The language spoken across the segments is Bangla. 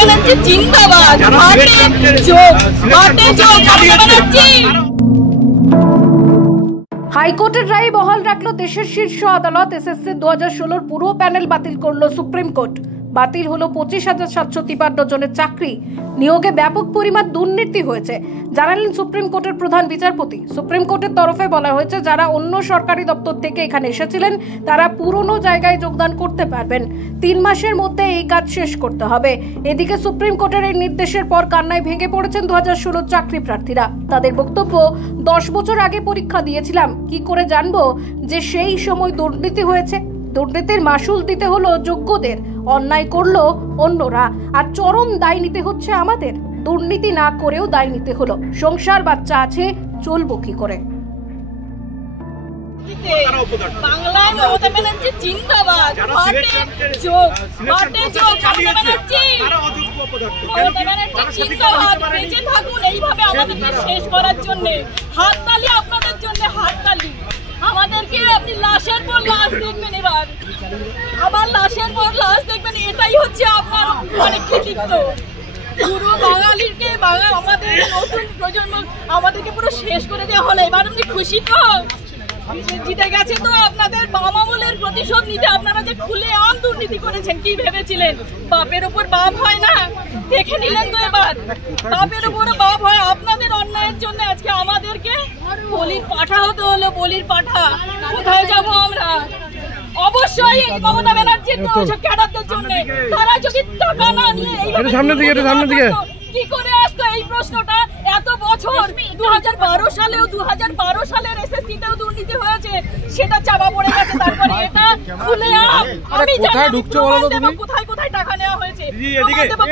ব্যানার্জি জিন্দাবাদ। হাইকোর্টের রায় বহাল রাখলো দেশের শীর্ষ আদালত। এসএসসি 2016 পুরো প্যানেল বাতিল করলো সুপ্রিম কোর্ট। বাতিল হলো 25,753 জনের চাকরি। নিয়োগে ব্যাপক পরিমাণ দুর্নীতি হয়েছে জানালেন সুপ্রিম কোর্টের প্রধান বিচারপতি। সুপ্রিম কোর্টের তরফে বলা হয়েছে, যারা অন্য সরকারি দপ্তর থেকে এখানে এসেছিলেন তারা পুরনো জায়গায় যোগদান করতে পারবেন। 3 মাসের মধ্যে এই কাজ শেষ করতে হবে। এদিকে সুপ্রিম কোর্টের এই নির্দেশের পর কান্নায় ভেঙে পড়েছেন 2016 চাকরি প্রার্থীরা। তাদের বক্তব্য, 10 বছর আগে পরীক্ষা দিয়েছিলাম, কি করে জানবো যে সেই সময় দুর্নীতি হয়েছে? দুর্নীতির মাসুল দিতে হলো যোগ্যদের, অন্যায় করলো অন্যরা, আর চরম দায় নিতে হচ্ছে আমাদের। দুর্নীতি না করেও দায় নিতে হলো, সংসার বাচ্চা আছে, চলবো কি করে? বাংলায় মমতা ব্যানার্জি জিন্দাবাদ। বেঁচে থাকুন এইভাবে আমাদেরকে শেষ করার জন্য। হাততালি আপনাদের জন্য, হাততালি। আমাদেরকে আপনি লাশের পর লাশ দেখবেন, এবার আবার লাশের পর লাশ দেখবেন। এটাই হচ্ছে আপনার মানে কৃতিত্ব। পুরো বাঙালিকে আমাদের নতুন প্রজন্ম আমাদেরকে পুরো শেষ করে দেওয়া হলো। এবার আপনি খুশি তো? জিতে গেছে তো আপনাদের বাম আমলের প্রতিশোধ নিতে। আপনারা যে খুলে আম দুর্নীতি করেছেন, কি ভেবেছিলেন বাপের উপর বাপ হয় না? দেখে নিলেন তো এবার বাপের উপরে বাপ হয়। আপনাদের অন্যায়ের জন্য আজকে আমাদেরকে বলির পাঠা হতে হলো, বলির পাঠা। কোথায় যাব আমরা? অবশ্যই মমতা ব্যানার্জির ক্যাডারদের জন্য। তারা যদি টাকা না নিয়ে কি করে আসতো? এই প্রশ্নটা এত বছর 2012 সালের এসএসসিতেও দুর্নীতি হয়েছে, সেটা চাপা পড়ে গেছে। তারপরে এটা খুলে আমি কোথায় কোথায় টাকা নেওয়া হয়েছে,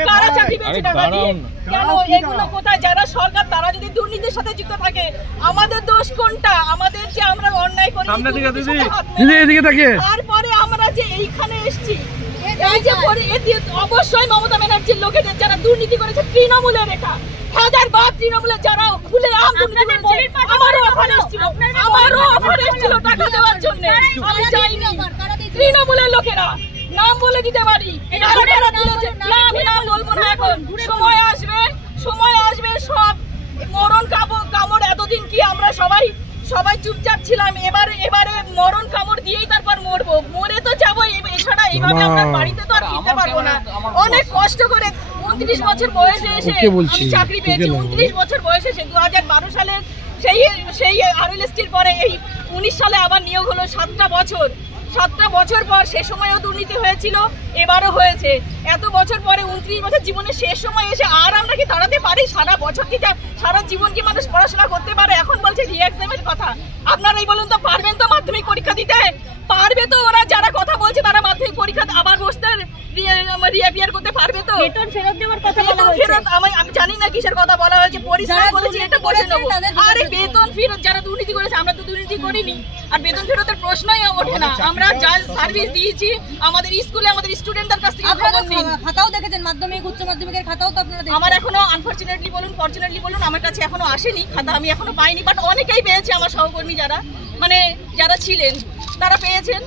কারা চাকরি পেয়েছে টাকা দিয়ে, কেন এগুলো কোথায়? যারা সরকার তারা যদি দুর্নীতির সাথে যুক্ত থাকে, আমাদের দোষ কোনটা? আমাদের যে আমরা অন্যায় করি, তারপরে আমরা যে এইখানে এসছি, অবশ্যই মমতা ব্যানার্জির লোকেদের যারা দুর্নীতি করেছে, তৃণমূলের, এটা হাজারবার তৃণমূলের যারা খুলে আমারও অফার এসেছিল টাকা দেওয়ার জন্য, আমি যাইনি। তৃণমূলের লোকেরা নাম বলে দিতে পারি, আমি নাম বলবো না এখন। সময় আসবে সব মরণ কামড়। এতদিন কি আমরা সবাই চুপচাপ ছিলাম? এবারে মরণ কামড় দিয়েই তারপর মরবো। মরে তো যাবো, এছাড়া এইভাবে আমরা বাড়িতে তো আর ফিরতে পারবো না। অনেক কষ্ট করে 29 বছর বয়সে এসে আমি চাকরি পেয়েছি। 29 বছর বয়সে এসে 2012 সালের সেই আরএলএসটির পরে এই 19 সালে আবার নিয়োগ হলো। 7টা বছর পর, সে সময়ও দুর্নীতি হয়েছিল, এবারও হয়েছে। এত বছর পরে 29 বছর জীবনের শেষ সময় এসে আর আমরা কি দাঁড়াতে পারি? সারা জীবন কি মানুষ পড়াশোনা করতে পারে? এখন বলছে রি-এক্সামের কথা। আপনারাই বলুন তো, পারবেন তো মাধ্যমিক পরীক্ষা দিতে? পারবে তো? ওরা যারা কথা বলছে তারা মাধ্যমিক পরীক্ষা আবার বসতে রিঅ্যাপিয়ার করতে পারবে তো? বেতন ফেরত দেওয়ার কথা বলা হয়েছে। আমি জানি না কিসের কথা বলা হয়েছে। পরিশ্রম করেছি, এটা বসে নেবো। আরে বেতন ফেরত, যারা দুর্নীতি করেছে, আমরা তো দুর্নীতি করিনি, আর বেতন ফেরতের প্রশ্নই ওঠে না। আমরা যা সার্ভিস দিয়েছি আমাদের স্কুলে, আমাদের স্টুডেন্টদের কাছ থেকে খবর নিন। খাতাও দেখেছেন, মাধ্যমিক উচ্চ মাধ্যমিকের খাতাও তো আপনারা দেখেন। আমার এখনো আনফরচুনেটলি বলুন, ফরচুনেটলি বলুন, আমার কাছে এখনো আসেনি খাতা, আমি এখনো পাইনি। বাট অনেকেই পেয়েছে, আমার সহকর্মী যারা ছিলেন তারা পেয়েছেন।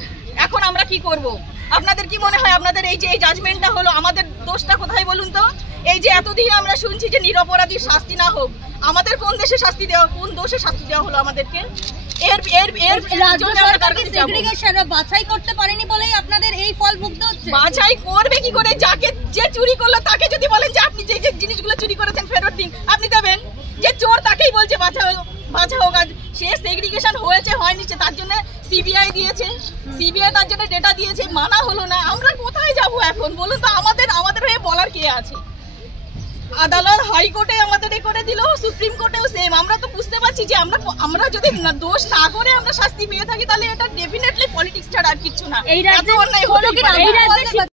এখন আমরা কি করব? আপনাদের কি মনে হয় আপনাদের এই যে এই জাজমেন্টটা হলো, আমাদের দোষটা কোথায় বলুন তো? এই যে এতদিন আমরা শুনছি যে নিরপরাধীর শাস্তি না হোক, আমাদের কোন দোষে শাস্তি দেওয়া হলো আমাদেরকে? বাছাই করতে পারেনি বলেই আপনাদের এই ফল ভুগতে হচ্ছে। বাছাই করবে কি করে? যে চুরি করলো তাকে যদি বলেন যে আপনি যে জিনিসগুলো চুরি করেছেন ফেরত দিন, আপনি দেবেন? যে চোর তাকেই বলছে বাছা হোক। সে সেগ্রিগেশন হয়েছে হয়নি, তার জন্য সিবিআই দিয়েছে, সিবিআই তার জন্য ডেটা দিয়েছে, মানা হলো না। আমরা কোথায় যাব এখন বলুন তো? আমাদের হয়ে বলার কে আছে? আদালত হাইকোর্টে আমাদের করে দিল, সুপ্রিম কোর্টেও সেম। আমরা তো বুঝতে পারছি যে আমরা যদি দোষ না করে আমরা শাস্তি পেয়ে থাকি, তাহলে এটা ডেফিনেটলি পলিটিক্স ছাড়া আর কিছু না। এই রাজ্যে